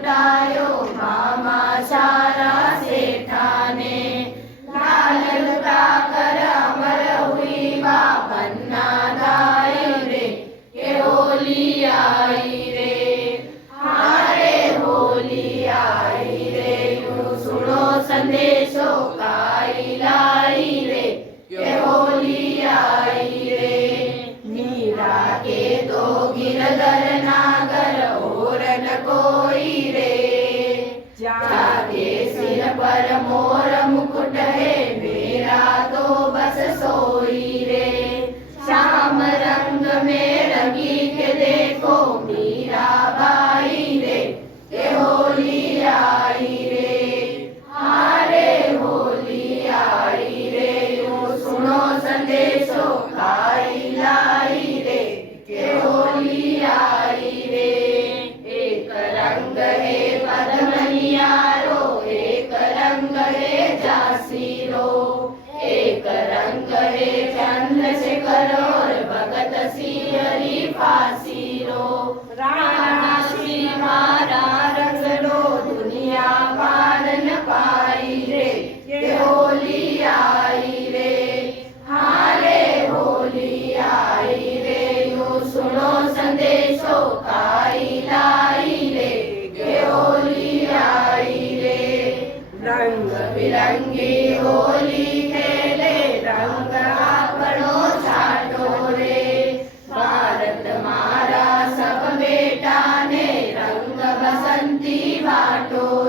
लुटायो मामा सारा सेठाने। लाल लुटा कर अमर हुई बापन्ना दाई रे, के होली आई रे। हारे होली आई रे, यूं सुनो संदेशो काई लाई रे, के होली आई रे। मीरा के तो गिरधर नागर और न कोई रे, जाके सिर पर मोर मुकुट है, मेरा तो बस सोई रे। श्याम रंग में रंगी के देखो मीरा बाई रे, के होली आई रे। हारे होली आई रे, यूं सुनो संदेशो काई लाई रे, के होली आई रे। एक रंग है पद्मनियारो, एक रंग है झांसीरो, एक रंग है चंद्रशेखर और भगत सिंह फांसीरो। राणा श्री मारा रंग लो दुनिया पार न पाई रे, के होली आई रे। हारे होली आई रे, यूं सुनो संदेशो काई लाई रे, के होली आई रे। रंग बिरंगी होली खेले, रंग आपनो छाटो रे। भारत मारा सब बेटा ने, रंग बसंती बाटो